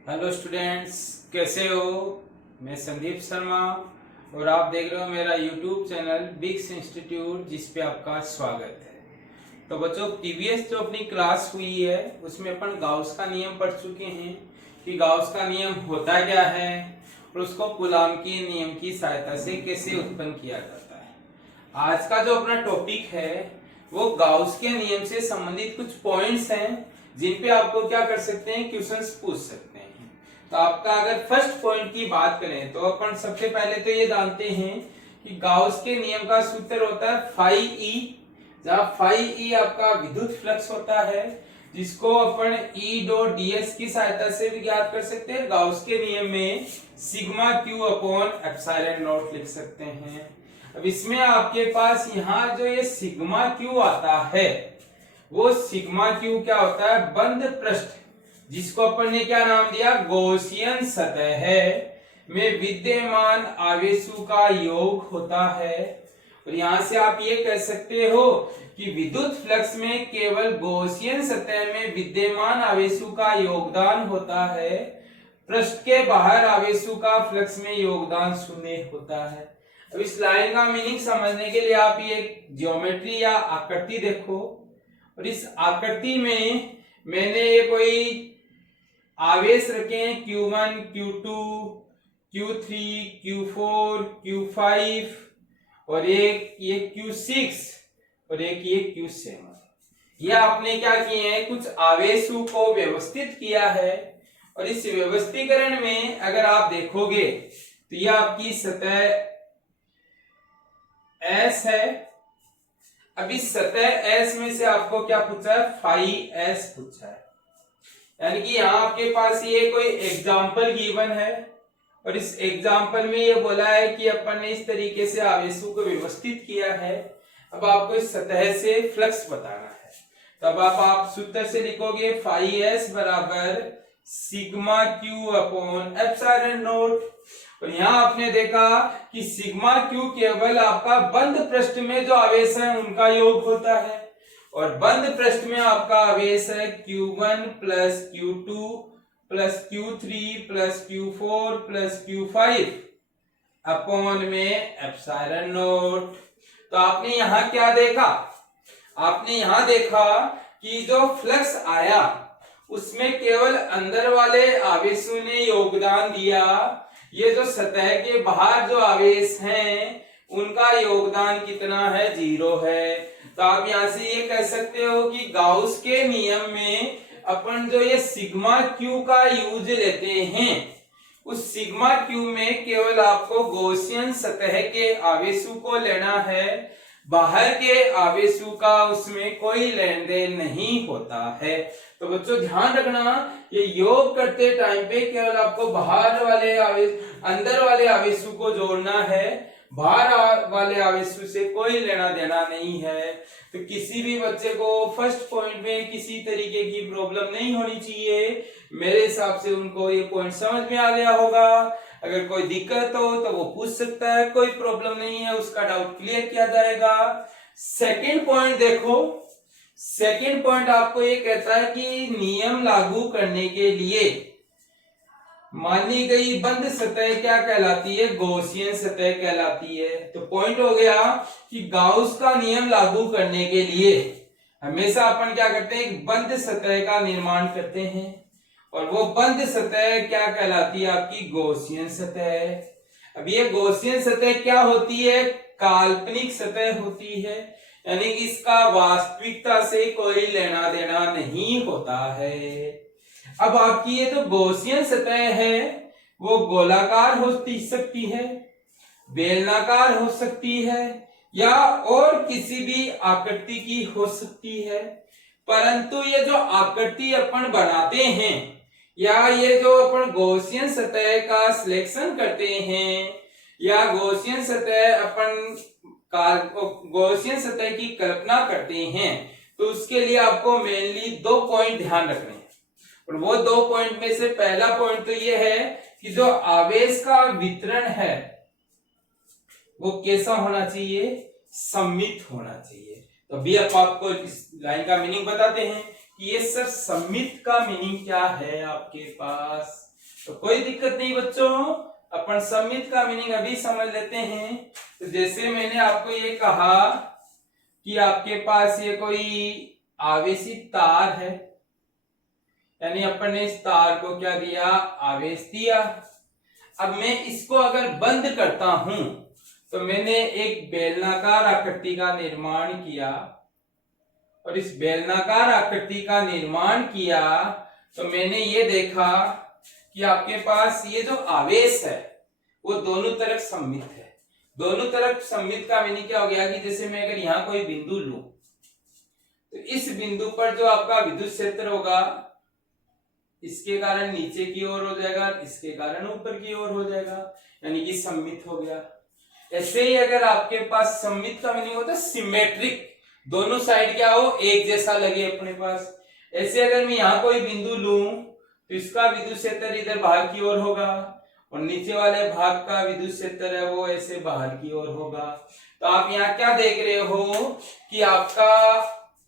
Hello students, कैसे हो। मैं संदीप शर्मा और आप देख रहे हो मेरा यूट्यूब चैनल बिग्स इंस्टीट्यूट, जिस पे आपका स्वागत है। तो बच्चों, प्रीवियस जो अपनी क्लास हुई है उसमें अपन गाउस का नियम पढ़ चुके हैं कि गाउस का नियम होता क्या है और उसको कूलॉम के नियम की सहायता से कैसे उत्पन्न किया जाता है। आज का जो अपना टॉपिक है वो गाउस के नियम से संबंधित कुछ पॉइंट्स हैं जिन पे आपको क्या कर सकते हैं, क्वेश्चंस पूछ सकते हैं। तो आपका अगर फर्स्ट पॉइंट की बात करें तो अपन सबसे पहले तो ये जानते हैं कि गाउस के नियम का सूत्र होता है फाई ई, जहां फाई ई आपका विद्युत फ्लक्स होता है, जिसको अपन ई डॉट डीएस की सहायता से भी ज्ञात कर सकते हैं। गाउस के नियम में sigma Q upon epsilon not लिख सकते हैं। अब इसमें आपके पास यहाँ जो ये सिग्मा क्यू आता है वो सिग्मा क्यू क्या होता है, बंद पृष्ठ, जिसको अपन ने क्या नाम दिया, गॉसियन सतह में विद्यमान आवेशों का योग होता है। और यहां से आप ये कह सकते हो कि विद्युत फ्लक्स में केवल गॉसियन सतह में विद्यमान आवेशों का योगदान होता है, पृष्ठ के बाहर आवेशों का फ्लक्स में योगदान शून्य होता है। अब इस लाइन का मीनिंग समझने के लिए आप ये ज्योमेट्री या आकृति देखो, और इस आकृति में मैंने ये कोई आवेश रखे हैं Q1, Q2, Q3, Q4, Q5 और एक ये Q6 और एक ये Q7। यह आपने क्या किए हैं, कुछ आवेशों को व्यवस्थित किया है। और इस व्यवस्थीकरण में अगर आप देखोगे तो यह आपकी सतह S है। अब इस सतह S में से आपको क्या पूछा है, फाई S पूछा है। यानी कि यहाँ आपके पास ये कोई एग्जाम्पल गिवन है और इस एग्जाम्पल में ये बोला है कि अपन ने इस तरीके से आवेशों को व्यवस्थित किया है। अब आपको इस सतह से फ्लक्स बताना है। तो अब आप सूत्र से लिखोगे फाई एस बराबर sigma Q upon epsilon not. और यहाँ आपने देखा कि सिग्मा क्यू केवल आपका बंद पृष्ठ में जो आवेश है उनका योग होता है, और बंद पृष्ठ में आपका आवेश है Q1 plus Q2 plus Q3 plus Q4 plus Q5 upon में एप्सिलॉन नॉट। तो आपने यहां क्या देखा, आपने यहां देखा कि जो फ्लक्स आया उसमें केवल अंदर वाले आवेशों ने योगदान दिया। ये जो सतह के बाहर जो आवेश हैं उनका योगदान कितना है, 0 है। तो आप यहां से ये कह सकते हो कि गाउस के नियम में अपन जो ये सिग्मा क्यू का यूज लेते हैं, उस सिग्मा क्यू में केवल आपको गॉसियन सतह के आवेशों को लेना है, बाहर के आवेशों का उसमें कोई लेन देन नहीं होता है। तो बच्चों ध्यान रखना, ये योग करते टाइम पे केवल आपको बाहर वाले आवेश अंदर वाले आवेशों को जोड़ना है, बाहर वाले आवेशों से कोई लेना देना नहीं है। तो किसी भी बच्चे को फर्स्ट पॉइंट में किसी तरीके की प्रॉब्लम नहीं होनी चाहिए। मेरे हिसाब से उनको ये पॉइंट समझ में आ गया होगा। अगर कोई दिक्कत हो तो वो पूछ सकता है, कोई प्रॉब्लम नहीं है, उसका डाउट क्लियर किया जाएगा। सेकंड पॉइंट देखो, सेकंड पॉइंट आपको ये कहता है कि नियम लागू करने के लिए मानी गई बंद सतह क्या कहलाती है, गॉसियन सतह कहलाती है। तो पॉइंट हो गया कि गाउस का नियम लागू करने के लिए हमेशा अपन क्या करते हैं, एक बंद सतह का निर्माण करते हैं, और वो बंद सतह क्या कहलाती है, आपकी गॉसियन सतह। अब ये गॉसियन सतह क्या होती है, काल्पनिक सतह होती है, यानी कि इसका वास्तविकता से कोई लेना देना नहीं होता है। अब आपकी ये जो गॉसियन सतह है वो गोलाकार हो सकती है, बेलनाकार हो सकती है, या और किसी भी आकृति की हो सकती है। परंतु ये जो आकृति अपन बनाते हैं या ये जो अपन गॉसियन सतह का सिलेक्शन करते हैं या गॉसियन सतह अपन गॉसियन सतह की कल्पना करते हैं, तो उसके लिए आपको मेनली 2 पॉइंट ध्यान रखने हैं। और वो 2 पॉइंट में से पहला पॉइंट तो ये है कि जो आवेश का वितरण है वो कैसा होना चाहिए, सममित होना चाहिए। तो अभी आपको इस लाइन का मीनिंग बताते हैं कि ये सर सममित का मीनिंग क्या है। आपके पास तो कोई दिक्कत नहीं बच्चों, अपन सममित का मीनिंग अभी समझ लेते हैं। तो जैसे मैंने आपको ये कहा कि आपके पास ये कोई आवेशित तार है, यानी अपन ने इस तार को क्या दिया, आवेश दिया। अब मैं इसको अगर बंद करता हूं तो मैंने एक बेलनाकार आकृति का निर्माण किया, और इस बेलनाकार आकृति का निर्माण किया तो मैंने ये देखा कि आपके पास ये जो आवेश है वो दोनों तरफ सममित है। दोनों तरफ सममित का मीनिंग क्या हो गया कि जैसे मैं अगर यहां कोई बिंदु लूं तो इस बिंदु पर जो आपका विद्युत क्षेत्र होगा इसके कारण नीचे की ओर हो जाएगा, इसके कारण ऊपर की ओर हो जाएगा, यानी कि सममित हो गया। ऐसे ही अगर आपके पास सममित का मीनिंग होता है सिमेट्रिक, दोनों साइड क्या हो, एक जैसा लगे अपने पास। ऐसे अगर मैं यहाँ कोई बिंदु लूं तो इसका विद्युत क्षेत्र इधर बाहर की ओर होगा और नीचे वाले भाग का विद्युत क्षेत्र है वो ऐसे बाहर की ओर होगा। तो आप यहाँ क्या देख रहे हो कि आपका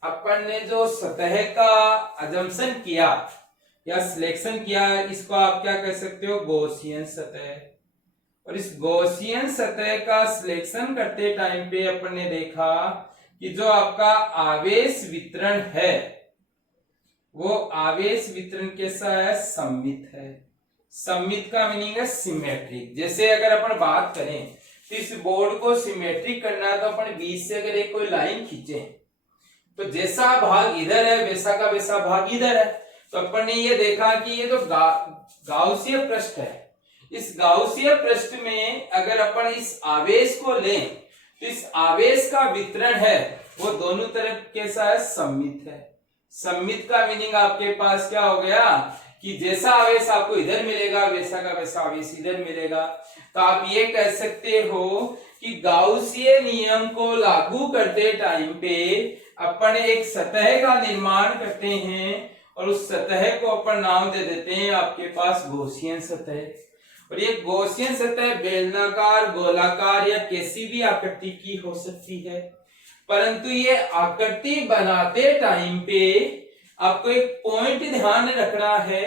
अपन ने जो सतह का अजम्पशन किया या सिलेक्शन किया, इसको आप क्या कह सकते हो, गॉसियन सतह। और इस गॉसियन सतह का सिलेक्शन करते टाइम पे अपन ने देखा कि जो आपका आवेश वितरण है वो आवेश वितरण कैसा है, सममित है। सममित का मीनिंग है सिमेट्रिक। जैसे अगर अपन बात करें तो इस बोर्ड को सिमेट्रिक करना है तो अपन बीच से अगर एक कोई लाइन खींचे तो जैसा भाग इधर है वैसा का वैसा भाग इधर है। तो अपन ने ये देखा कि ये जो गाउसीय पृष्ठ है, इस गाउसीय पृष्ठ में अगर अपन इस आवेश को लें तो इस आवेश का वितरण है वो दोनों तरफ कैसा है, सममित है। सममित का मीनिंग आपके पास क्या हो गया कि जैसा आवेश आपको इधर मिलेगा वैसा का वैसा आवेश इधर मिलेगा। तो आप ये कह सकते हो कि गाउसीय नियम को लागू करते टाइम पे अपन एक सतह का निर्माण करते हैं और उस सतह को अपन नाम दे देते हैं आपके पास गॉसियन सतह। और ये गॉसियन सतह बेलनाकार, गोलाकार या कैसी भी आकृति की हो सकती है, परंतु ये आकृति बनाते टाइम पे आपको एक पॉइंट ध्यान रखना है,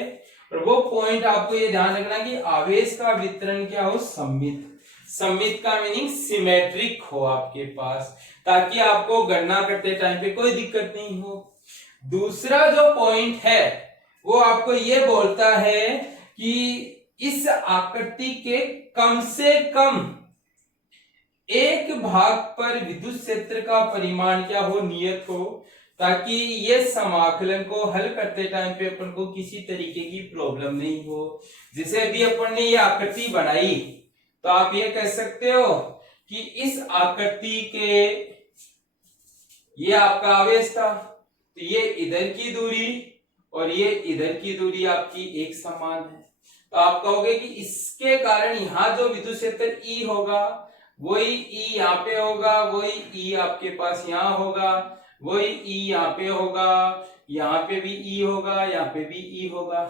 और वो पॉइंट आपको ये ध्यान रखना कि आवेश का वितरण क्या हो, सममित। सममित का मीनिंग सिमेट्रिक हो आपके पास, ताकि आपको गणना करते टाइम पे कोई दिक्कत नहीं हो। दूसरा जो पॉइंट है वो आपको ये बोलता है कि इस आकृति के कम से कम एक भाग पर विद्युत क्षेत्र का परिमाण क्या हो, नियत हो, ताकि ये समाकलन को हल करते टाइम पे अपन को किसी तरीके की प्रॉब्लम नहीं हो। जैसे अभी अपन ने ये आकृति बनाई तो आप ये कह सकते हो कि इस आकृति के ये आपका आवेश था, तो ये इधर की दूरी और ये इधर की दूरी आपकी एक समान है। तो आप कहोगे कि इसके कारण यहाँ जो विद्युत क्षेत्र E होगा वही E यहाँ पे होगा, वही E आपके पास यहाँ होगा, वही E यहाँ पे होगा, यहाँ पे भी E होगा, यहाँ पे भी E होगा।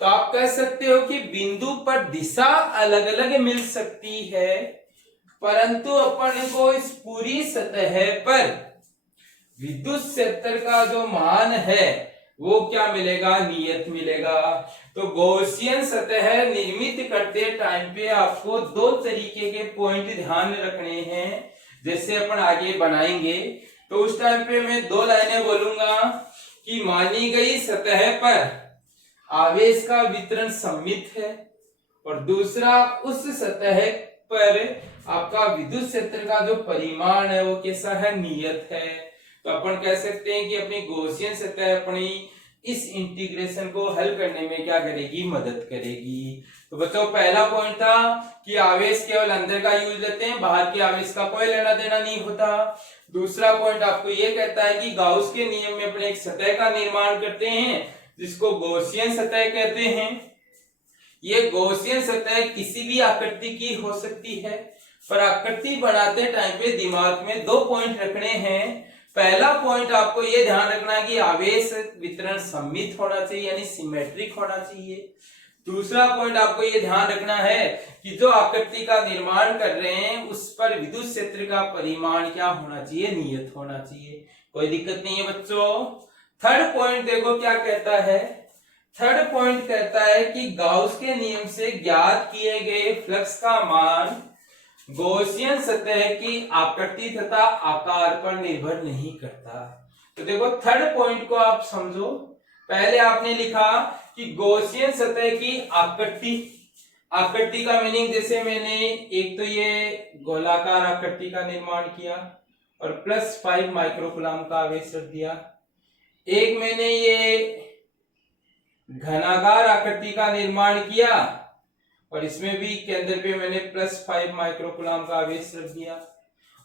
तो आप कह सकते हो कि बिंदु पर दिशा अलग अलग मिल सकती है, परंतु अपन को इस पूरी सतह पर विद्युत क्षेत्र का जो मान है वो क्या मिलेगा, नियत मिलेगा। तो गॉसियन सतह निर्मित करते टाइम पे आपको दो तरीके के पॉइंट ध्यान रखने हैं। जैसे अपन आगे बनाएंगे तो उस टाइम पे मैं दो लाइनें बोलूंगा कि मानी गई सतह पर आवेश का वितरण सममित है, और दूसरा उस सतह पर आपका विद्युत क्षेत्र का जो परिमाण है वो कैसा है, नियत है। तो अपन कह सकते हैं कि अपनी गॉसियन सतह अपनी इस इंटीग्रेशन को हल करने में क्या करेगी, मदद करेगी। तो बच्चों पहला पॉइंट था कि आवेश केवल अंदर का यूज लेते हैं, बाहर के आवेश का कोई लेना देना नहीं होता। दूसरा पॉइंट आपको ये कहता है कि गाउस के नियम में अपने एक सतह का निर्माण करते हैं जिसको गॉसियन सतह कहते हैं। ये गॉसियन सतह किसी भी आकृति की हो सकती है, पर आकृति बनाते टाइम पे दिमाग में दो पॉइंट रखने हैं। पहला पॉइंट आपको ये ध्यान रखना है कि आवेश वितरण सममित होना चाहिए, यानी सिमेट्रिक होना चाहिए। दूसरा पॉइंट आपको ये ध्यान रखना है कि जो आकृति का निर्माण कर रहे हैं उस पर विद्युत क्षेत्र का परिमाण क्या होना चाहिए, नियत होना चाहिए। कोई दिक्कत नहीं है बच्चों। थर्ड पॉइंट देखो क्या कहता है थर्ड पॉइंट कहता है कि गाउस के नियम से ज्ञात किए गए फ्लक्स का मान गॉसियन सतह की आकृति तथा आकार पर निर्भर नहीं करता। तो देखो थर्ड पॉइंट को आप समझो। पहले आपने लिखा कि गॉसियन सतह की आकृति, आकृति का मीनिंग जैसे मैंने एक तो ये गोलाकार आकृति का निर्माण किया और +5 माइक्रोकूलम का आवेश रख दिया। एक मैंने ये घनाकार आकृति का निर्माण किया और इसमें भी केंद्र पे मैंने +5 माइक्रोकूलम का आवेश रख दिया।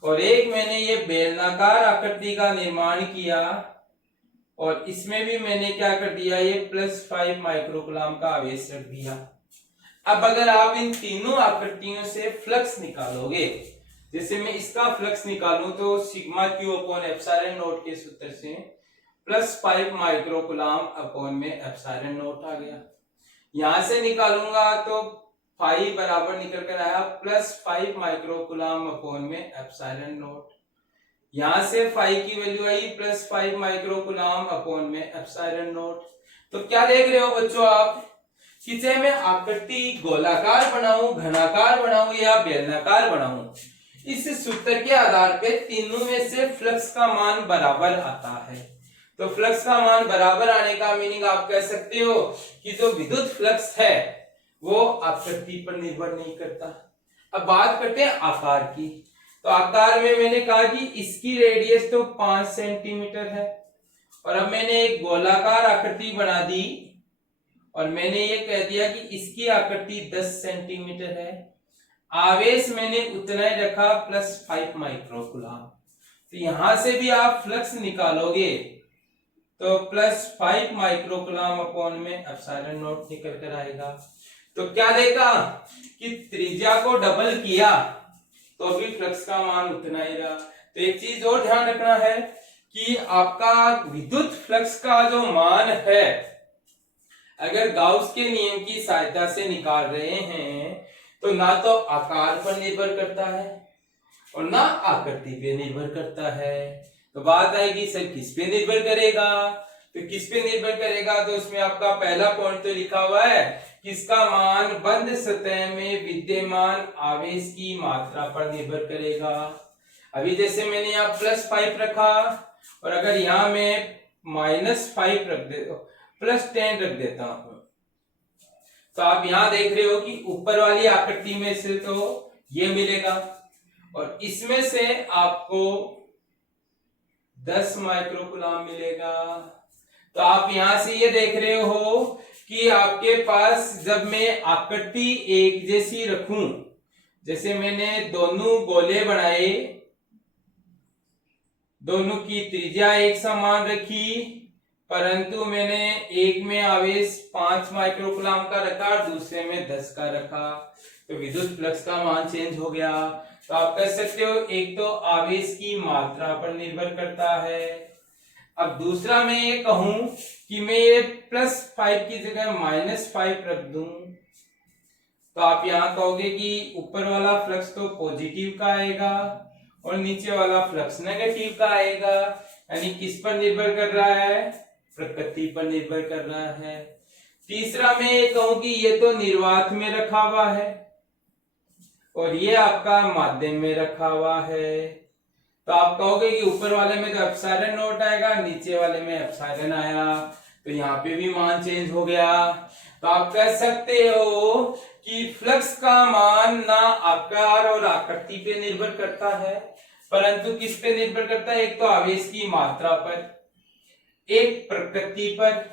और एक मैंने ये बेलनाकार आकृति का निर्माण किया और इसमें भी मैंने क्या कर दिया, ये +5 माइक्रोकूलम का आवेश रख दिया। अब अगर आप इन तीनों आकृतियों से फ्लक्स निकालोगे, जैसे मैं इसका फ्लक्स निकालूं तो sigma Q upon epsilon not के सूत्र से +5 माइक्रोकूलम अपॉन में एप्सिलॉन नॉट आ गया। यहां से निकालूंगा तो फाई बराबर निकल कर आया +5 माइक्रोकूलम अपॉन में एप्सिलॉन नॉट। यहां से फाई की वैल्यू आई +5 माइक्रोकूलम अपॉन में एप्सिलॉन नॉट। तो क्या देख रहे हो बच्चों आप कि चाहे मैं आकृति गोलाकार बनाऊं, घनाकार बनाऊं या बेलनाकार बनाऊं, इस सूत्र के आधार पे तीनों में से फ्लक्स का मान बराबर आता है। तो फ्लक्स का मान बराबर आने का मीनिंग आप कह सकते हो कि जो विद्युत फ्लक्स है वो आकृति पर निर्भर नहीं करता। अब बात करते हैं आकार की। तो आकार में मैंने कहा कि इसकी रेडियस तो 5 सेंटीमीटर है और अब मैंने एक गोलाकार आकृति बना दी और मैंने ये कह दिया कि इसकी आकृति 10 सेंटीमीटर है। आवेश मैंने उतना ही रखा +5 माइक्रोकूलम। तो यहां से भी आप फ्लक्स निकालोगे तो +5 माइक्रोकूलम अपॉन में एप्सिलॉन नॉट निकल कर आएगा। तो क्या देखा कि त्रिज्या को डबल किया तो भी फ्लक्स का मान उतना ही रहा। तो एक चीज और ध्यान रखना है कि आपका विद्युत फ्लक्स का जो मान है, अगर गाउस के नियम की सहायता से निकाल रहे हैं तो ना तो आकार पर निर्भर करता है और ना आकृति पे निर्भर करता है। तो बात आएगी सर किस पे निर्भर करेगा, तो किस पे निर्भर करेगा, तो उसमें आपका पहला पॉइंट तो लिखा हुआ है कि इसका मान बंद सतह में विद्यमान आवेश की मात्रा पर निर्भर करेगा। अभी जैसे मैंने यहाँ +5 रखा और अगर यहाँ मैं -5 रख दे +10 रख देता हूं तो आप यहां देख रहे हो कि ऊपर वाली आकृति में से तो ये मिलेगा और इसमें से आपको 10 माइक्रोकूलम मिलेगा। तो आप यहां से ये देख रहे हो कि आपके पास जब मैं आकृति एक जैसी रखूं, जैसे मैंने दोनों गोले बनाए, दोनों की त्रिज्या एक समान रखी, परंतु मैंने एक में आवेश 5 माइक्रोकूलम का रखा और दूसरे में 10 का रखा, तो विद्युत फ्लक्स का मान चेंज हो गया। तो आप कह सकते हो एक तो आवेश की मात्रा पर निर्भर करता है। अब दूसरा मैं ये कहूं कि मैं ये +5 की जगह -5 रख दूं तो आप यहां कहोगे कि ऊपर वाला फ्लक्स तो पॉजिटिव का आएगा और नीचे वाला फ्लक्स नेगेटिव का आएगा। यानी किस पर निर्भर कर रहा है, प्रकृति पर निर्भर कर रहा है। तीसरा मैं ये कहूं कि ये तो निर्वात में रखा हुआ है और ये आपका माध्यम में रखा हुआ है, तो आप कहोगे कि ऊपर वाले में तो एप्सिलॉन नॉट आएगा, नीचे वाले में एप्सिलॉन आया, तो यहाँ पे भी मान चेंज हो गया। तो आप कह सकते हो कि फ्लक्स का मान ना आकार और आकृति पे निर्भर करता है, परंतु किस पे निर्भर करता है, एक तो आवेश की मात्रा पर, एक प्रकृति पर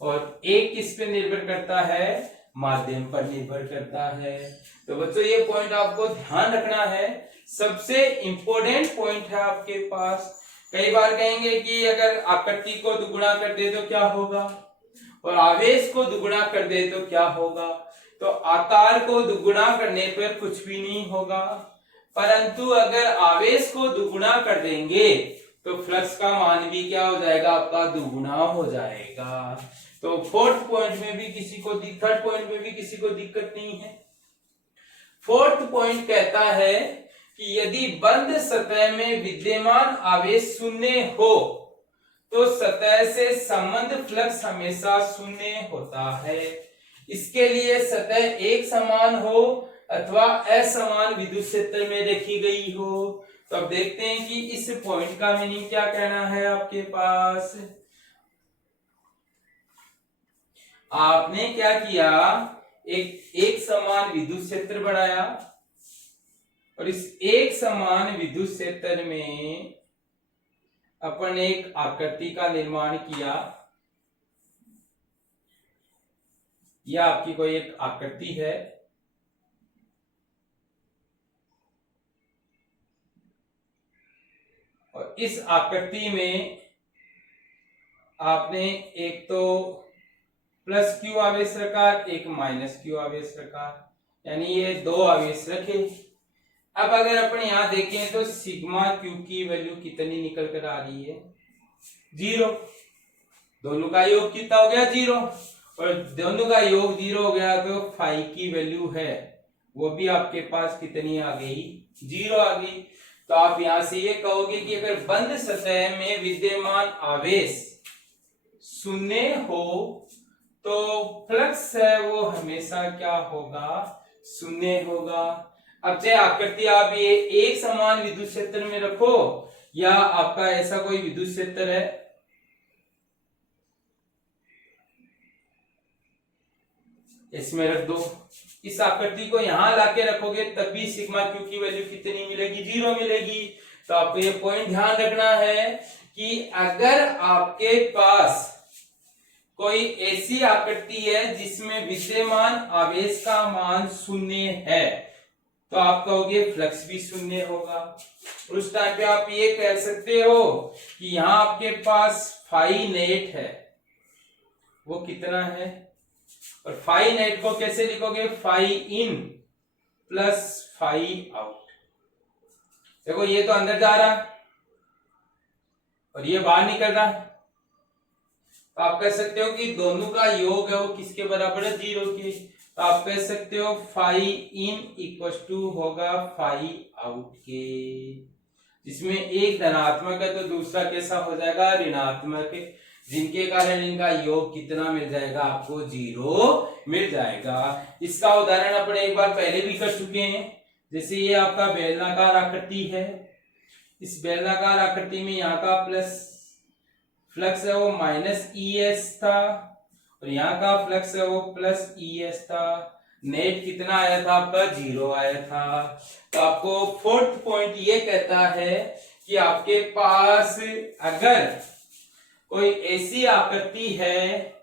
और एक किस पे निर्भर करता है, माध्यम पर निर्भर करता है। तो बच्चों ये पॉइंट आपको ध्यान रखना है, सबसे इंपॉर्टेंट पॉइंट है आपके पास। कई बार कहेंगे कि अगर आकृति को दुगुना कर दे तो क्या होगा और आवेश को दुगुना कर दे तो क्या होगा। तो आकार को दुगुना करने पर कुछ भी नहीं होगा, परंतु अगर आवेश को दुगुना कर देंगे तो फ्लक्स का मान भी क्या हो जाएगा, आपका दुगुना हो जाएगा। तो फोर्थ पॉइंट में भी किसी को थर्ड पॉइंट में भी किसी को दिक्कत नहीं है। फोर्थ पॉइंट कहता है कि यदि बंद सतह में विद्यमान आवेश शून्य हो तो सतह से संबंध फ्लक्स हमेशा शून्य होता है। इसके लिए सतह एक समान हो अथवा असमान विद्युत क्षेत्र में रखी गई हो। तो अब देखते हैं कि इस पॉइंट का मीनिंग क्या कहना है आपके पास। आपने क्या किया, एक समान विद्युत क्षेत्र बनाया और इस एक समान विद्युत क्षेत्र में अपन एक आकृति का निर्माण किया। यह आपकी कोई एक आकृति है और इस आकृति में आपने एक तो प्लस क्यू आवेश रखा, एक माइनस क्यू आवेश रखा, यानी ये दो आवेश रखे। अब अगर अपन यहां देखें तो सिग्मा क्यू की वैल्यू कितनी निकल कर आ रही है, 0। दोनों का योग कितना हो गया, 0। और दोनों का योग 0 हो गया तो फाई की वैल्यू है वो भी आपके पास कितनी आ गई, 0 आ गई। तो आप यहां से ये कहोगे कि अगर बंद सतह में विद्यमान आवेश शून्य हो तो फ्लक्स है वो हमेशा क्या होगा, शून्य होगा। अब चाहे आकृति आप ये एक समान विद्युत क्षेत्र में रखो या आपका ऐसा कोई विद्युत क्षेत्र है, इसमें रख दो। इस आकृति को यहां लाके रखोगे तब भी सिग्मा क्यू की वैल्यू कितनी मिलेगी, 0 मिलेगी। तो आपको ये पॉइंट ध्यान रखना है कि अगर आपके पास कोई ऐसी आकृति है जिसमें विद्यमान आवेश का मान शून्य है तो आप कहोगे फ्लक्स भी शून्य होगा। उस टाइम पे आप ये कह सकते हो कि यहां आपके पास फाई नेट है वो कितना है, और फाई नेट को कैसे लिखोगे, phi in plus phi out. देखो ये तो अंदर जा रहा और ये बाहर निकल रहा, तो आप कह सकते हो कि दोनों का योग है वो किसके बराबर है, 0 के। तो आप कह सकते हो फाई इन इक्वल टू होगा फाई आउट के, जिसमें एक धनात्मक है तो दूसरा कैसा हो जाएगा, ऋणात्मक, जिनके कारण इनका योग कितना मिल जाएगा आपको, 0 मिल जाएगा। इसका उदाहरण अपन एक बार पहले भी कर चुके हैं। जैसे ये आपका बेलनाकार आकृति है, इस बेलनाकार आकृति में यहाँ का प्लस फ्लक्स है वो माइनस ES था और यहाँ का फ्लक्स है वो प्लस ES था। नेट कितना आया था आपका, 0 आया था। तो आपको फोर्थ पॉइंट ये कहता है कि आपके पास अगर कोई ऐसी आकृति है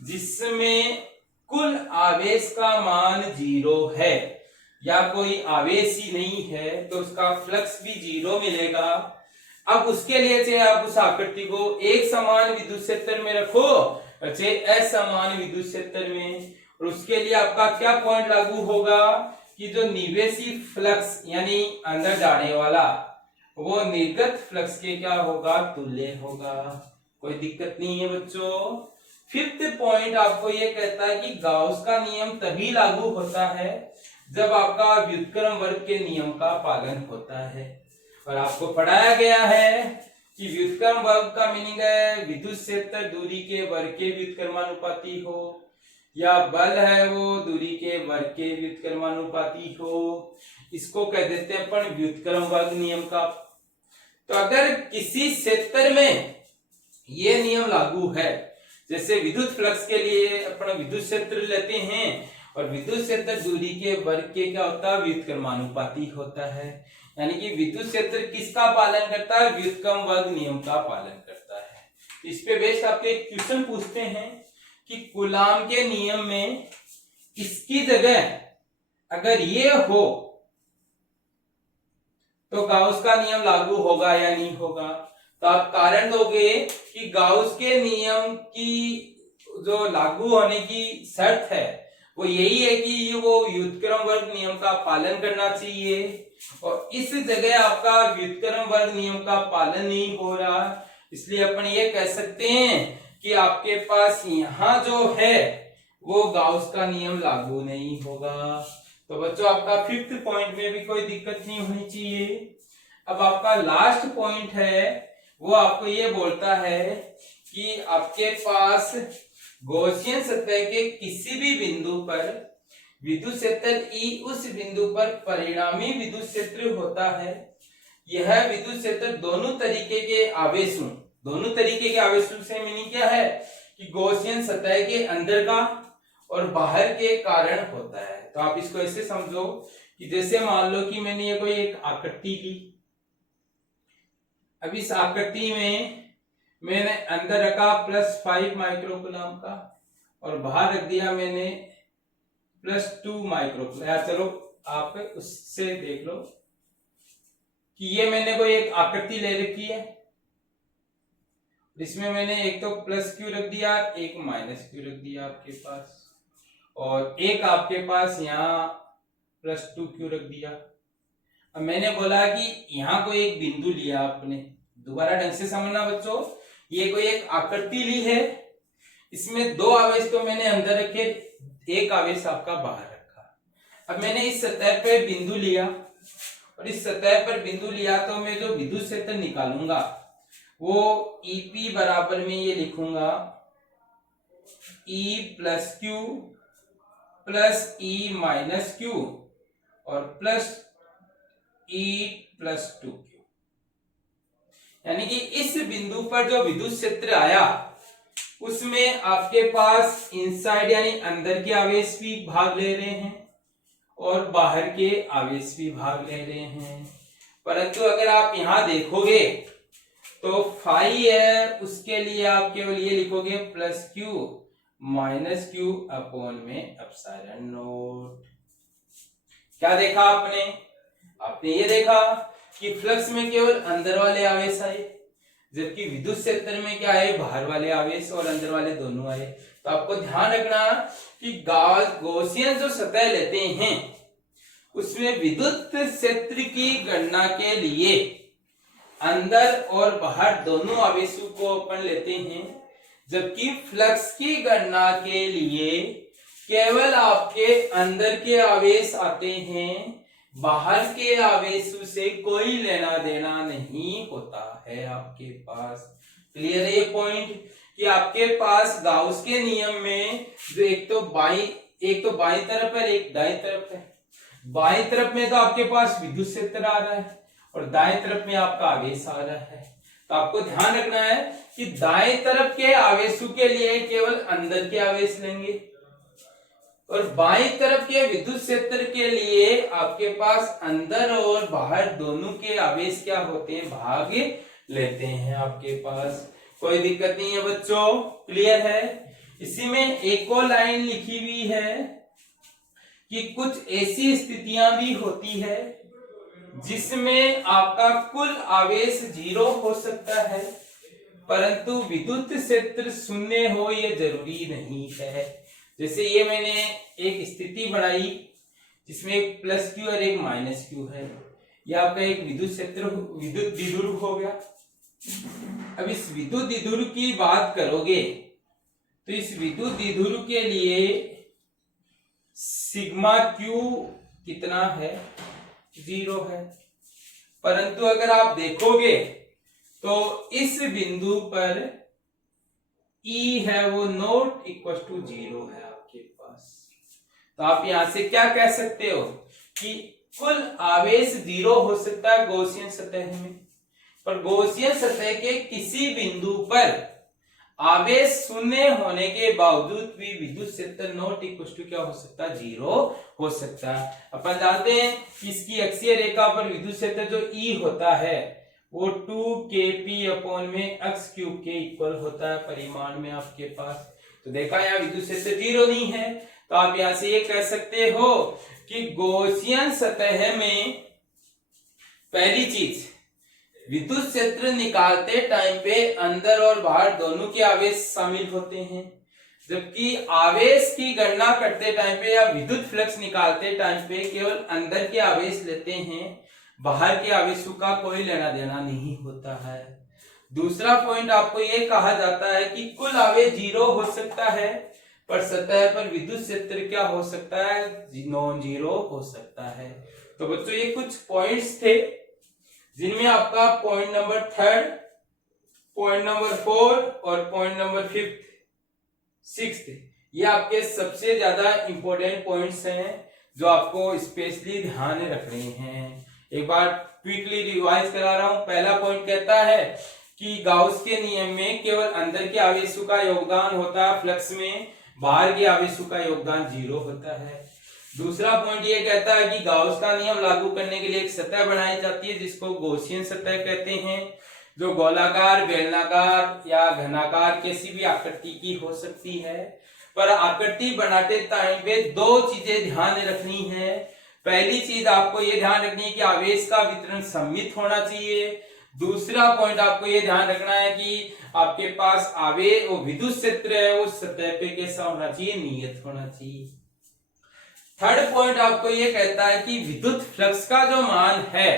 जिसमें कुल आवेश का मान 0 है या कोई आवेश ही नहीं है तो उसका फ्लक्स भी 0 मिलेगा। अब उसके लिए चाहे आप उस आकृति को एक समान विद्युत क्षेत्र में रखो चाहे असमान विद्युत क्षेत्र में, और उसके लिए आपका क्या पॉइंट लागू होगा कि जो निवेशी फ्लक्स यानी अंदर जाने वाला वो निर्गत फ्लक्स के क्या होगा, तुल्य होगा। कोई दिक्कत नहीं है बच्चों। फिफ्थ पॉइंट आपको ये कहता है कि गाउस का नियम तभी लागू होता है जब आपका व्युत्क्रम वर्ग के नियम का पालन होता है। और आपको पढ़ाया गया है कि व्युत्क्रम वर्ग का मीनिंग है विद्युत क्षेत्र दूरी के वर्ग के व्युत्क्रमानुपाती हो या बल है वो दूरी के वर्ग के व्युत्क्रमानुपाती हो। इसको कह देते हैं अपन व्युत्क्रम वर्ग नियम का। तो अगर किसी क्षेत्र में ये नियम लागू है, जैसे विद्युत फ्लक्स के लिए अपन विद्युत क्षेत्र लेते हैं और विद्युत क्षेत्र दूरी के वर्ग के क्या होता है, व्युत्क्रमानुपाती होता है। यानी कि विद्युत क्षेत्र किसका पालन करता है, व्युत्क्रम वर्ग नियम का पालन करता है। इस पे बेस्ड आपके एक क्वेश्चन पूछते हैं कि कूलाम के नियम में इसकी जगह अगर ये हो तो गाउस का नियम लागू होगा या नहीं होगा। तो आप कारण दोगे कि गाउस के नियम की जो लागू होने की शर्त है वो यही है कि वो व्युत्क्रम वर्ग नियम का पालन करना चाहिए, और इस जगह आपका व्युत्क्रम वर्ग नियम का पालन नहीं हो रहा, इसलिए अपन ये कह सकते हैं कि आपके पास यहाँ जो है वो गाउस का नियम लागू नहीं होगा। तो बच्चों आपका फिफ्थ पॉइंट में भी कोई दिक्कत नहीं होनी चाहिए। अब आपका लास्ट पॉइंट है वो आपको ये बोलता है कि आपके पास गॉसियन सतह के किसी भी बिंदु पर विद्युत क्षेत्र E उस बिंदु पर परिणामी विद्युत क्षेत्र होता है। यह विद्युत क्षेत्र दोनों तरीके के आवेशों से मीनिंग क्या है कि गॉसियन सतह के अंदर का और बाहर के कारण होता है। तो आप इसको ऐसे समझो कि जैसे मान लो कि मैंने ये कोई एक आकृति ली, अब इस आकृति में मैंने अंदर रखा +5 माइक्रोकूलम का और बाहर रख दिया मैंने +2 माइक्रोकूलम। यार चलो आप उससे देख लो कि ये मैंने कोई एक आकृति ले रखी है, इसमें मैंने एक तो +Q रख दिया, एक -Q रख दिया आपके पास, और एक आपके पास यहाँ +2Q रख दिया। अब मैंने बोला कि यहाँ कोई एक बिंदु लिया आपने, दोबारा ढंग से समझना बच्चों, ये कोई एक आकृति ली है, इसमें 2 आवेश तो मैंने अंदर रखे, एक आवेश आपका बाहर रखा। अब मैंने इस सतह पे बिंदु लिया और इस सतह पर बिंदु लिया तो मैं जो विद्युत क्षेत्र निकालूंगा वो EP बराबर में ये लिखूंगा E + Q + E - Q और प्लस E + 2Q, यानी कि इस बिंदु पर जो विद्युत क्षेत्र आया उसमें आपके पास इनसाइड यानी अंदर के आवेश भी भाग ले रहे हैं और बाहर के आवेश भी भाग ले रहे हैं। परंतु अगर आप यहां देखोगे तो फाई है, उसके लिए आप केवल ये लिखोगे +Q - Q अपॉन में ε0। क्या देखा आपने? आपने ये देखा कि फ्लक्स में केवल अंदर वाले आवेश आए, जबकि विद्युत क्षेत्र में क्या है, बाहर वाले आवेश और अंदर वाले दोनों आए। तो आपको ध्यान रखना कि गॉसियन जो सतह लेते हैं उसमें विद्युत क्षेत्र की गणना के लिए अंदर और बाहर दोनों आवेशों को अपन लेते हैं, जबकि फ्लक्स की गणना के लिए केवल आपके अंदर के आवेश आते हैं, बाहर के आवेशों से कोई लेना देना नहीं होता है आपके पास। क्लियर है ये पॉइंट कि आपके पास गाउस के नियम में जो एक तो बाईं तरफ है, एक दाईं तरफ है। बाईं तरफ में तो आपके पास विद्युत क्षेत्र आ रहा है और दाएं तरफ में आपका आवेश आ रहा है। तो आपको ध्यान रखना है कि दाएं तरफ के आवेशों के लिए केवल अंदर के आवेश लेंगे और बाईं तरफ के विद्युत क्षेत्र के लिए आपके पास अंदर और बाहर दोनों के आवेश क्या होते हैं, भाग लेते हैं आपके पास। कोई दिक्कत नहीं है बच्चों, क्लियर है। इसी में एक और लाइन लिखी हुई है कि कुछ ऐसी स्थितियां भी होती है जिसमें आपका कुल आवेश 0 हो सकता है, परंतु विद्युत क्षेत्र शून्य हो ये जरूरी नहीं है। जैसे ये मैंने एक स्थिति बनाई जिसमें एक +Q और एक -Q है, यह आपका एक विद्युत क्षेत्र विद्युत द्विध्रुव हो गया। अब इस विद्युत द्विध्रुव की बात करोगे तो इस विद्युत द्विध्रुव के लिए सिग्मा Q कितना है, 0 है। परंतु अगर आप देखोगे तो इस बिंदु पर E है वो नॉट इक्वल टू 0 है आपके पास। तो आप यहां से क्या कह सकते हो कि कुल आवेश 0 हो सकता है गॉसियन सतह में, पर गॉसियन सतह के किसी बिंदु पर आवेश शून्य होने के बावजूद भी विद्युत क्षेत्र नॉट इक्वल टू क्या हो सकता है, 0 हो सकता है। अपन जानते हैं कि इसकी अक्षीय रेखा पर विद्युत क्षेत्र जो E होता है वो 2kp अपॉन में x क्यूब के इक्वल होता है परिमाण में आपके पास। तो देखा यहाँ विद्युत क्षेत्र 0 नहीं है, तो आप यहां से ये कह सकते हो कि गॉसियन सतह में पहली चीज विद्युत क्षेत्र निकालते टाइम पे अंदर और बाहर दोनों के आवेश शामिल होते हैं, जबकि आवेश की गणना करते टाइम पे या विद्युत फ्लक्स निकालते टाइम पे केवल अंदर के आवेश लेते हैं, बाहर के आवेशों का कोई लेना देना नहीं होता है। दूसरा पॉइंट आपको ये कहा जाता है कि कुल आवेश 0 हो सकता है, पर सतह पर विद्युत क्षेत्र क्या हो सकता है, नॉन जीरो हो सकता है। तो बच्चों ये कुछ पॉइंट्स थे जिनमें आपका पॉइंट नंबर 3 पॉइंट नंबर 4 और पॉइंट नंबर 6 ये आपके सबसे ज्यादा इंपॉर्टेंट पॉइंट्स हैं जो आपको स्पेशली ध्यान में रखने हैं। एक बार क्विकली रिवाइज करा रहा हूं। पहला पॉइंट कहता है कि गाउस के नियम में केवल अंदर के आवेशों का योगदान होता है फ्लक्स में, बाहर के आवेशों का योगदान 0 होता है। दूसरा पॉइंट ये कहता है कि गाउस का नियम लागू करने के लिए एक सतह बनाई जाती है जिसको गॉसियन सतह कहते हैं, जो गोलाकार, बेलनाकार या घनाकार किसी भी आकृति की हो सकती है। पर आकृति बनाते टाइम पे दो चीजें ध्यान रखनी है। पहली चीज आपको ये ध्यान रखनी है कि आवेश का वितरण सममित होना चाहिए। दूसरा पॉइंट आपको ये ध्यान रखना है कि आपके पास आवेश वो विद्युत क्षेत्र है उस सतह पे कैसा होना चाहिए, नियत होना चाहिए। थर्ड पॉइंट आपको ये कहता है कि विद्युत फ्लक्स का जो मान है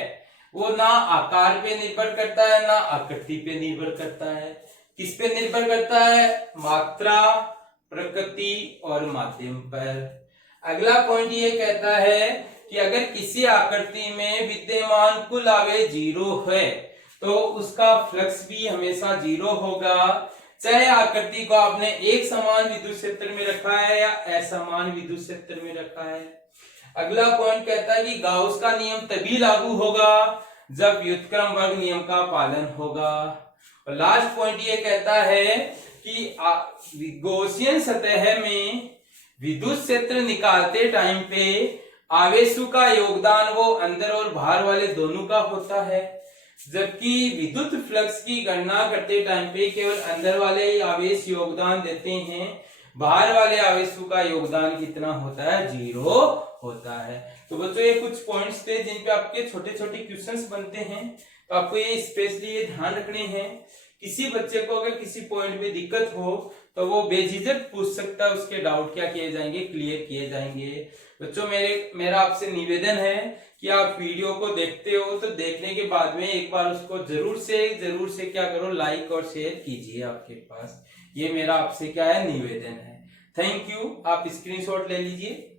वो ना आकार पे निर्भर करता है ना आकृति पे निर्भर करता है। किस पे निर्भर करता है? मात्रा, प्रकृति और माध्यम पर। अगला पॉइंट ये कहता है कि अगर किसी आकृति में विद्यमान कुल आवेश 0 है तो उसका फ्लक्स भी हमेशा 0 होगा, चाहे आकृति को आपने एक समान विद्युत क्षेत्र में रखा है या असमान विद्युत क्षेत्र में रखा है। अगला पॉइंट कहता है कि गाउस का नियम तभी लागू होगा जब व्युत्क्रम वर्ग नियम का पालन होगा। और लास्ट पॉइंट ये कहता है कि गॉसियन सतह में विद्युत क्षेत्र निकालते टाइम पे आवेशों का योगदान वो अंदर और बाहर वाले दोनों का होता है, जबकि विद्युत फ्लक्स की गणना करते टाइम पे केवल अंदर वाले ही आवेश योगदान देते हैं, बाहर वाले आवेशों का योगदान कितना होता है? 0 होता है। तो बच्चों ये कुछ पॉइंट्स थे जिन पे आपके छोटे छोटे क्वेश्चंस बनते हैं, तो आपको ये स्पेशली ये ध्यान रखने हैं। किसी बच्चे को अगर किसी पॉइंट में दिक्कत हो तो वो बेझिझक पूछ सकता है, उसके डाउट क्या किए जाएंगे, क्लियर किए जाएंगे। बच्चों मेरा आपसे निवेदन है कि आप वीडियो को देखते हो तो देखने के बाद में एक बार उसको जरूर से क्या करो, लाइक और शेयर कीजिए आपके पास। ये मेरा आपसे क्या है, निवेदन है। Thank you. आप स्क्रीनशॉट ले लीजिए।